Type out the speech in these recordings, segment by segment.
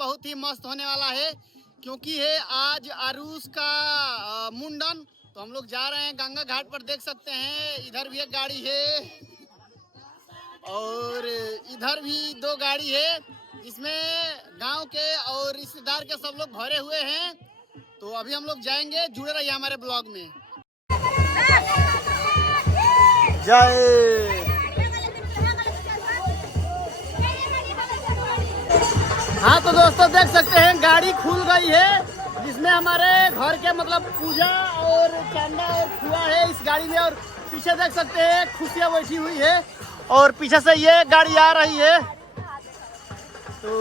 बहुत ही मस्त होने वाला है, क्योंकि है आज आरूस का मुंडन। तो हम लोग जा रहे हैं गंगा घाट पर। देख सकते हैं इधर भी एक गाड़ी है और इधर भी 2 गाड़ी है, जिसमें गांव के और रिश्तेदार के सब लोग भरे हुए हैं। तो अभी हम लोग जाएंगे, जुड़े रहिए हमारे ब्लॉग में। जय। हाँ तो दोस्तों देख सकते हैं गाड़ी खुल गई है, जिसमें हमारे घर के मतलब पूजा और चांदा और खुआ है इस गाड़ी में। और पीछे देख सकते हैं खुशियाँ बैठी हुई है और पीछे से ये गाड़ी आ रही है। तो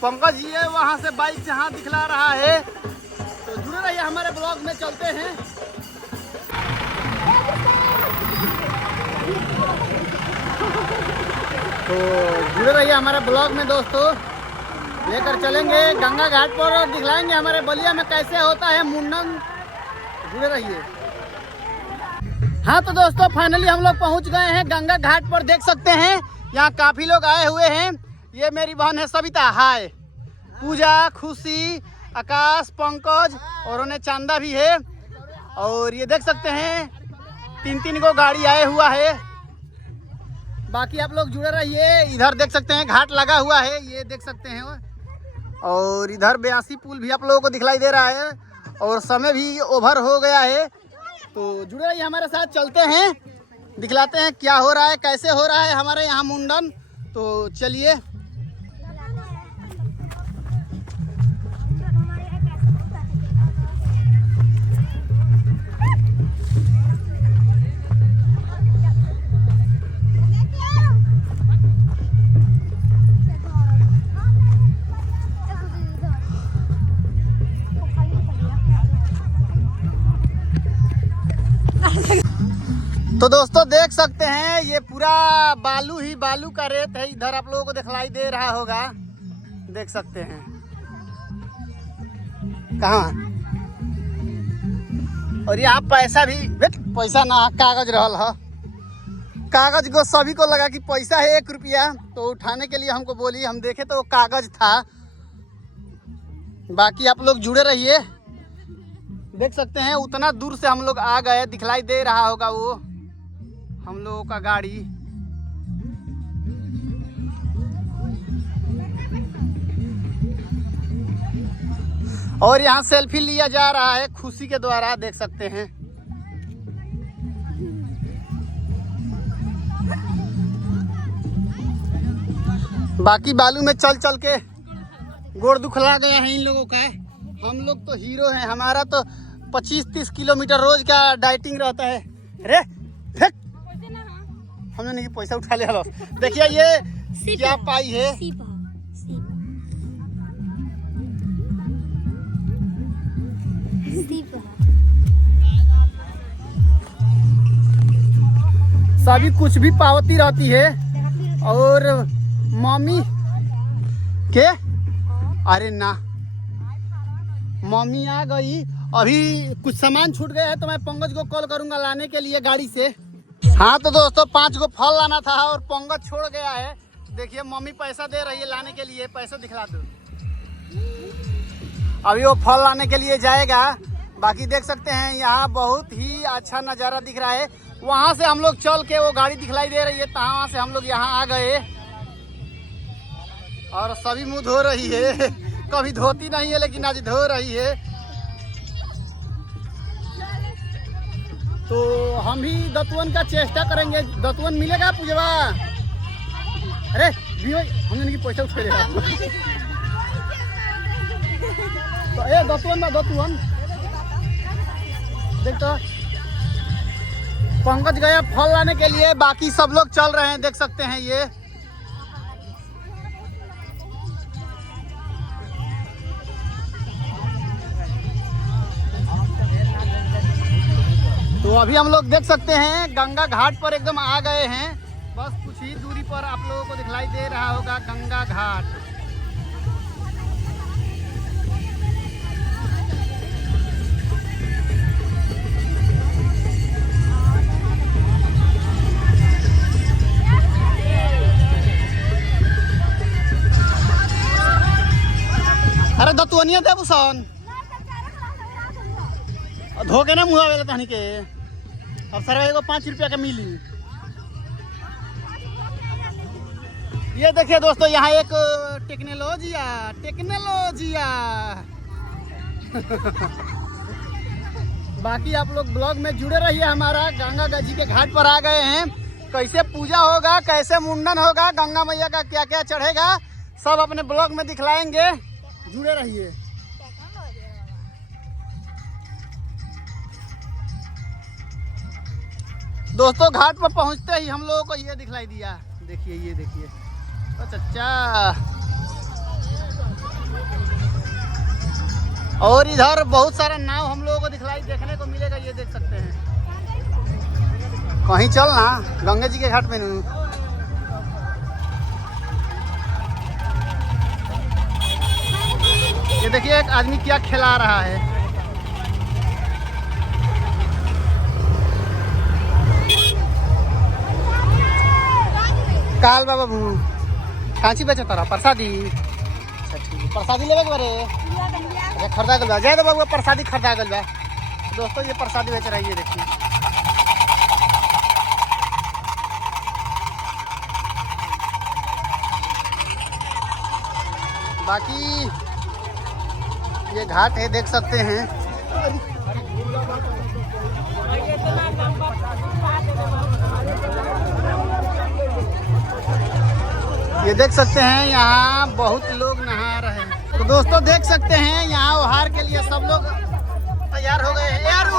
पंकज जी है वहाँ से बाइक से हाथ दिखला रहा है। तो जुड़े रहिए हमारे ब्लॉग में, चलते हैं। तो जुड़े रहिए हमारे ब्लॉग में दोस्तों, लेकर चलेंगे गंगा घाट पर और दिखलाएंगे हमारे बलिया में कैसे होता है मुंडन। जुड़े रहिए। हाँ तो दोस्तों फाइनली हम लोग पहुंच गए हैं गंगा घाट पर। देख सकते हैं यहाँ काफी लोग आए हुए हैं। ये मेरी बहन है सविता, हाय। पूजा, खुशी, आकाश, पंकज और उन्हें चांदा भी है। और ये देख सकते हैं 3 को गाड़ी आए हुआ है। बाकी आप लोग जुड़े रहिए। इधर देख सकते हैं घाट लगा हुआ है, ये देख सकते हैं। और इधर 82 पुल भी आप लोगों को दिखलाई दे रहा है और समय भी ओवर हो गया है। तो जुड़े रहिए हमारे साथ, चलते हैं दिखलाते हैं क्या हो रहा है, कैसे हो रहा है हमारे यहाँ मुंडन। तो चलिए। तो दोस्तों देख सकते हैं ये पूरा बालू ही बालू का रेत है। इधर आप लोगों को दिखलाई दे रहा होगा, देख सकते हैं। कहाँ और यहाँ पैसा भी, पैसा ना कागज रहल है। कागज को सभी को लगा कि पैसा है 1 रुपया, तो उठाने के लिए हमको बोली। हम देखे तो वो कागज था। बाकी आप लोग जुड़े रहिए। देख सकते हैं उतना दूर से हम लोग आ गए, दिखलाई दे रहा होगा वो हम लोगों का गाड़ी। और यहाँ सेल्फी लिया जा रहा है खुशी के द्वारा, देख सकते हैं। बाकी बालू में चल चल के गोड़ दुखला गया है इन लोगों का। हम लोग तो हीरो हैं, हमारा तो 25-30 किलोमीटर रोज का डाइटिंग रहता है। अरे हमने नहीं पैसा उठा लिया। देखिए ये क्या पाई है। सभी कुछ भी पावती रहती है। और मम्मी के, अरे ना मम्मी आ गई। अभी कुछ सामान छूट गया है तो मैं पंकज को कॉल करूंगा लाने के लिए गाड़ी से। हाँ तो दोस्तों 5 को फल लाना था और पंकज छोड़ गया है। देखिए मम्मी पैसा दे रही है लाने के लिए, पैसा दिखला दो। अभी वो फल लाने के लिए जाएगा। बाकी देख सकते हैं यहाँ बहुत ही अच्छा नज़ारा दिख रहा है। वहाँ से हम लोग चल के, वो गाड़ी दिखलाई दे रही है तो वहाँ से हम लोग यहाँ आ गए। और सभी मुँह धो रही है। कभी धोती नहीं है लेकिन आज धो रही है। तो हम भी दतवन का चेष्टा करेंगे। दतवन मिलेगा पूजवा? अरे हमने नहीं पैसा उठा लिया। तो ए दतवन देख तो पंकज गया फल लाने के लिए। बाकी सब लोग चल रहे हैं, देख सकते हैं ये। तो अभी हम लोग देख सकते हैं गंगा घाट पर एकदम आ गए हैं। बस कुछ ही दूरी पर आप लोगों को दिखलाई दे रहा होगा गंगा घाट। अरे दतुअनिया दे बुसन धो के ना मुँह वेला तहनी के अब सर एगो 5 रुपया के मिली। ये देखिए दोस्तों यहाँ एक टेक्नोलॉजिया बाकी आप लोग ब्लॉग में जुड़े रहिए। हमारा गंगा जी के घाट पर आ गए हैं। कैसे पूजा होगा, कैसे मुंडन होगा, गंगा मैया का क्या क्या चढ़ेगा, सब अपने ब्लॉग में दिखलाएंगे। जुड़े रहिए। दोस्तों घाट पर पहुंचते ही हम लोगों को ये दिखलाई दिया। देखिए ये देखिए चचा, और इधर बहुत सारा नाव हम लोगों को दिखलाई देखने को मिलेगा। ये देख सकते हैं। कहीं चलना गंगा जी के घाट पे नहीं। ये देखिए एक आदमी क्या खिला रहा है। काल बाबा कांची बेचा तारा प्रसादी। अच्छा ठीक है, प्रसादी लेवे के बारे खरीदा गल बा। जाए तो बाबू प्रसादी खरीदा गल बा। दोस्तों ये प्रसादी बेच रही है। देखिए बाकी ये घाट है, देख सकते हैं। ये देख सकते हैं यहाँ बहुत लोग नहा रहे हैं। तो दोस्तों देख सकते हैं यहाँ ओहार के लिए सब लोग तैयार हो गए हैं। यार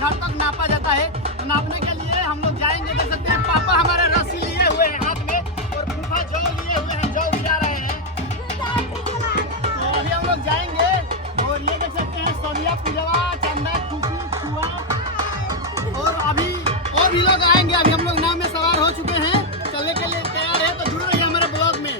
घाट तक नापा जाता है। तो नापने के लिए हम लोग जाएंगे, देख सकते हैं पापा हमारे रस्सी लिए हुए हैं हाथ में और फूफा जौ लिए हुए हैं, जौ जा रहे हैं। तो अभी हम लोग जाएंगे और ये देख सकते हैं सोनिया पूजवा, चंदा, खुशी, छुआ और अभी और भी लोग आएंगे। अभी हम लोग नाव में सवार हो चुके हैं, चलने के लिए तैयार है। तो जुड़ रहिए हमारे ब्लॉग में।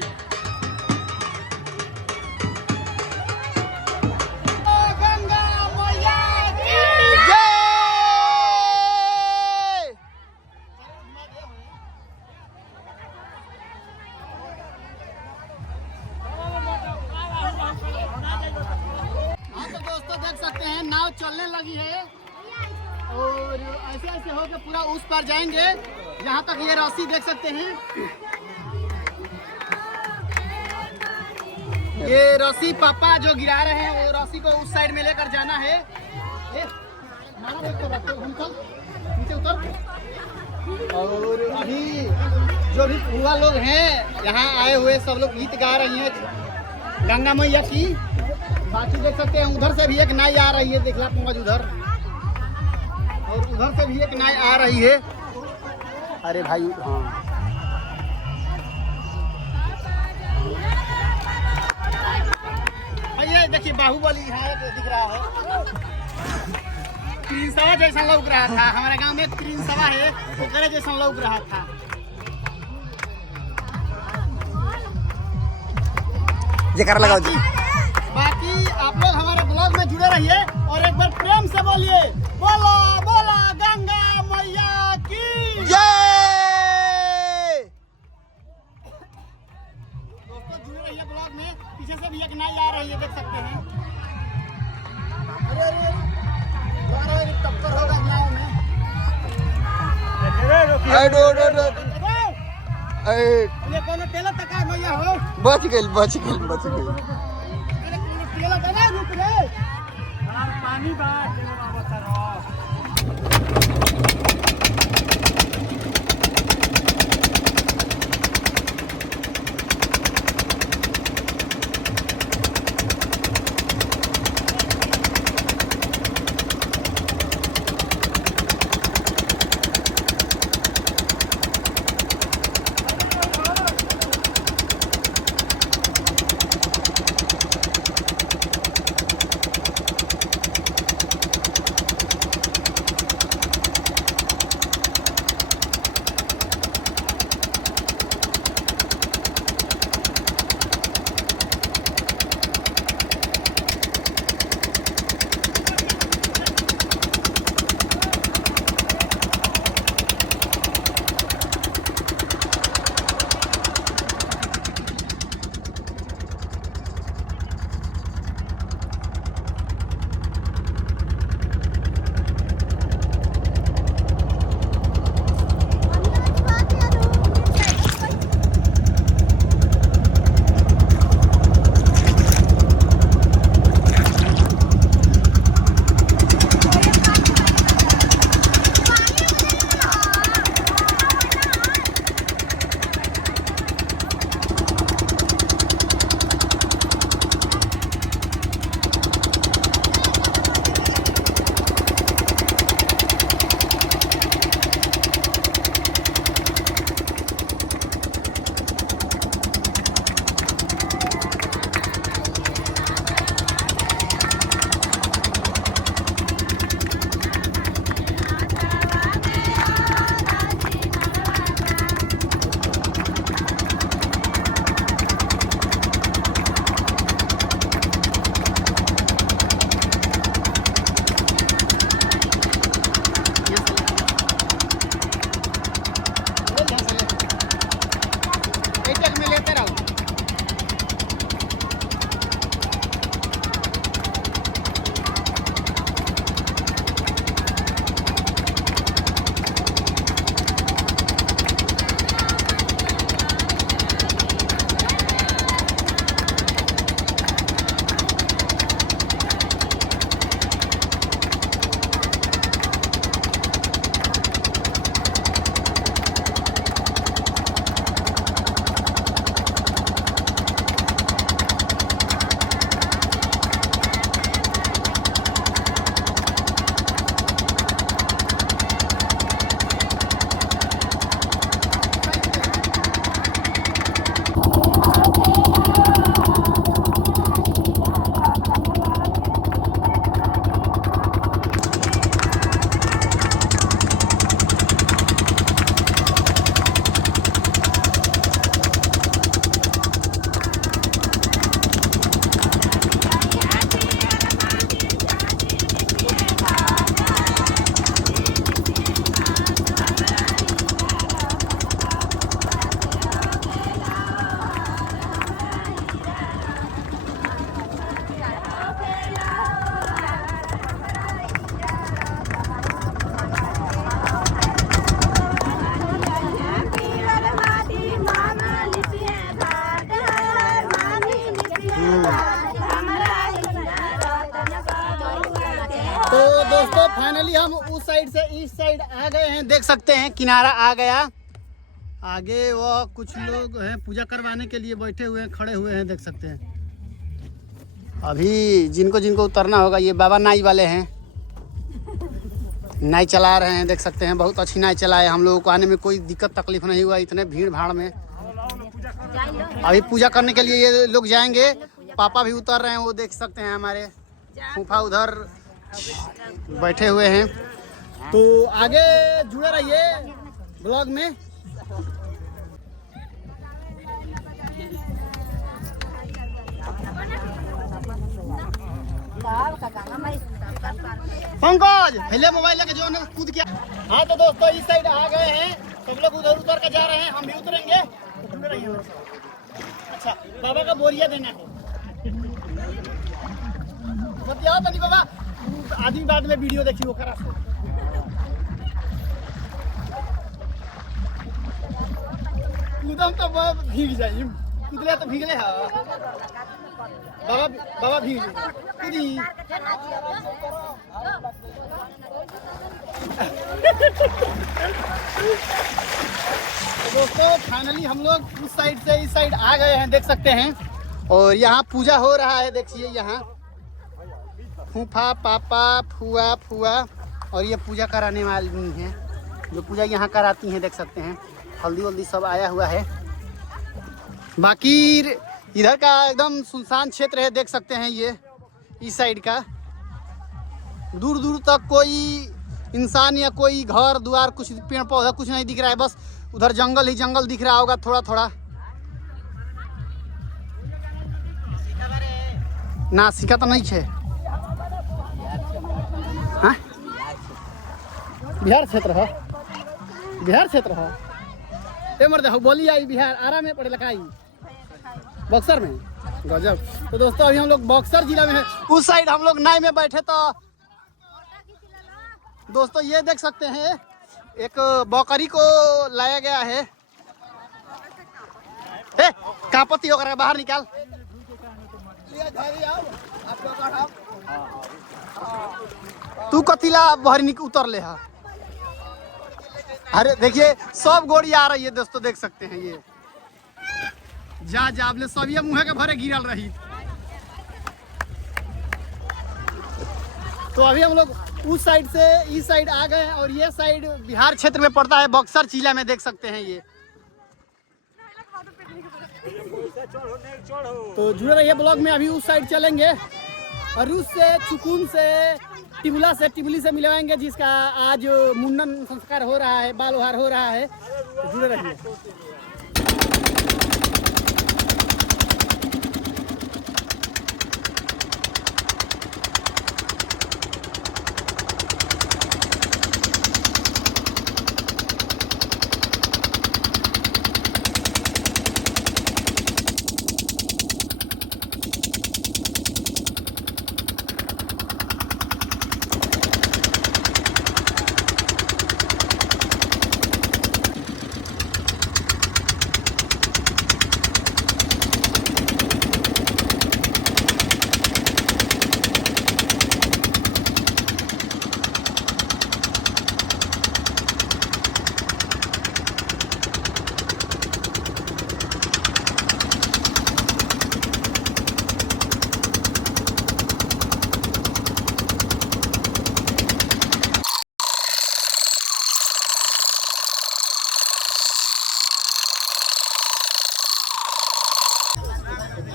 देख सकते हैं नाव चलने लगी है और ऐसे ऐसे होकर पूरा उस पार जाएंगे जहां तक ये रस्सी देख सकते हैं। ये रस्सी पापा जो गिरा रहे हैं, वो रस्सी को उस साइड में लेकर जाना है। नीचे उतर। और अभी जो भी बुआ लोग हैं यहाँ आए हुए, सब लोग गीत गा रही हैं गंगा मैया की। बाकी देख सकते हैं उधर से भी एक नाई आ रही है, देखला पंकज उधर, और उधर से भी एक नाई आ रही है। अरे भाई हाँ, ये देखिए बाहुबली यहाँ दिख रहा है। प्रिंसवा जैसा लौक रहा था, हमारे गांव में एक प्रिंसवा है, ओकरे जैसा लौक रहा था। बाकी आप लोग हमारे ब्लॉग में जुड़े रहिए और एक बार प्रेम से बोलिए बोला बोला गंगा मैया की जय। दोस्तों जुड़े रहिए ब्लॉग में। पीछे से भी एक नाई आ रही है, देख सकते हैं। अरे टक्कर होगा नाव में। ये कोनो टेला तक है मैया हो। बच गई बच गई बच गई। अरे कोनो टेला तक है, रुक रे। पानी बाहर चलो बाबा सर। फाइनली हम उस साइड से इस साइड आ गए हैं, देख सकते हैं किनारा आ गया। आगे वो कुछ लोग हैं पूजा करवाने के लिए बैठे हुए हैं, खड़े हुए हैं, देख सकते हैं। अभी जिनको जिनको उतरना होगा, ये बाबा नाई वाले हैं, नाई चला रहे हैं, देख सकते हैं। बहुत अच्छी नाई चलाए, हम लोगों को आने में कोई दिक्कत तकलीफ नहीं हुआ इतने भीड़ भाड़ में। अभी पूजा करने के लिए ये लोग जाएंगे, पापा भी उतर रहे हैं, वो देख सकते हैं। हमारे फूफा उधर बैठे हुए हैं। तो आगे जुड़े रहिए ब्लॉग में। पंकज पहले मोबाइल लेके जो है कूद गया। हाँ तो दोस्तों इस साइड आ गए हैं, सब लोग उधर उतर के जा रहे हैं, हम भी उतरेंगे। अच्छा बाबा का बोरिया देना है, बतियाओ तनी बाबा, आदमी बाद में वीडियो देखी वो करा। कूदम तो भीग जाइए, कूदले तो भीगले है बाबा, बाबा भीग कूदी। दोस्तों फाइनली हम लोग उस साइड से इस साइड आ गए हैं, देख सकते हैं। और यहाँ पूजा हो रहा है, देखिए यहाँ फूफा पापा फुआ फुआ और ये पूजा कराने वाली हैं, जो पूजा यहाँ कराती हैं, देख सकते हैं। हल्दी वल्दी सब आया हुआ है। बाकी इधर का एकदम सुनसान क्षेत्र है, देख सकते हैं। ये इस साइड का दूर दूर तक कोई इंसान या कोई घर द्वार, कुछ पेड़ पौधा कुछ नहीं दिख रहा है, बस उधर जंगल ही जंगल दिख रहा होगा थोड़ा थोड़ा। ना सिका तो नहीं है। हाँ? बिहार क्षेत्र है, बिहार क्षेत्र है। ते मर्द हो बोली आई बिहार आरा में पड़े लखाई बक्सर में, गजब। तो दोस्तों अभी हम लोग बक्सर जिला में है, उस साइड हम लोग नाव में बैठे। तो दोस्तों ये देख सकते हैं एक बकरी को लाया गया है। कापति होकर बाहर निकाल। तू कतिला बाहर उतर ले हा। अरे देखिए सब गोड़ी आ रही है दोस्तों, देख सकते हैं। ये जा जाबले सब ये मुँह के भरे गिरल रही। तो अभी हम लोग उस साइड से इस साइड आ गए हैं, और ये साइड बिहार क्षेत्र में पड़ता है, बक्सर जिला में, देख सकते हैं। ये तो जुड़े रहिए ब्लॉग में। अभी उस साइड चलेंगे और उस से चुकुन से टिबुली से मिलवाएंगे, जिसका आज मुंडन संस्कार हो रहा है, बाल उहार हो रहा है। तो जुड़े रहिए।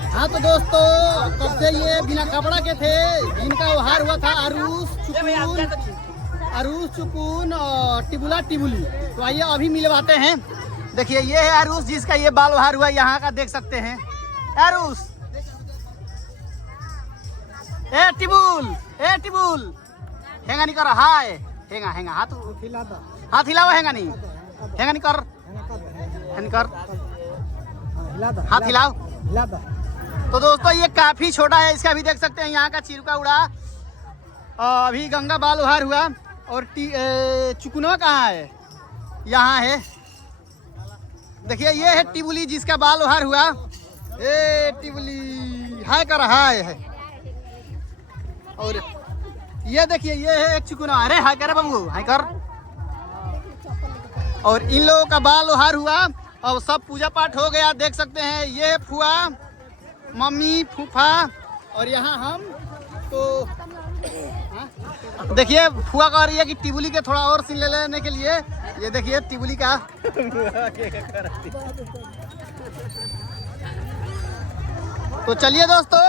हाँ तो दोस्तों कब से ये बिना कपड़ा के थे, इनका उहार हुआ था अरूस चुकुन और टिबुली। तो आइए अभी मिलवाते हैं। देखिए ये है अरूस, जिसका ये बाल उहार हुआ यहाँ का, देख सकते हैं। अरूस ए टिबुल हेंगा नहीं कर, हाय हेंगा हेंगा हाथ हिलाओ, हेंगा नहीं कर, हाथ हिलाओ। तो दोस्तों ये काफी छोटा है, इसका भी देख सकते हैं। यहाँ का चिरका उड़ा, अभी गंगा बाल उहार हुआ। और चुकुनवा कहाँ है? यहाँ है। देखिए ये है टिबुली, जिसका बाल उहार हुआ। ए टिबुली हाय कर, हाय है। और ये देखिए ये है एक चुकुना। अरे हाय कर बंगू हाय कर। और इन लोगों का बाल ओहार हुआ और सब पूजा पाठ हो गया। देख सकते हैं ये फुआ, मम्मी, फूफा और यहाँ हम। तो देखिए फुआ कह रही है कि टिबुली के थोड़ा और सीन ले लेने के लिए। ये देखिए टिबुली का। तो चलिए दोस्तों,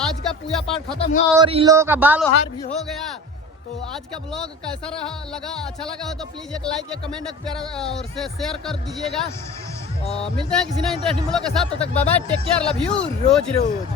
आज का पूजा पाठ खत्म हुआ और इन लोगों का बाल ओहार भी हो गया। तो आज का ब्लॉग कैसा लगा, अच्छा लगा हो तो प्लीज़ एक लाइक या कमेंट और से शेयर कर दीजिएगा। मिलते हैं किसी नए इंटरेस्टिंग ब्लॉग के साथ। तब तक bye bye, take care, love you, रोज रोज।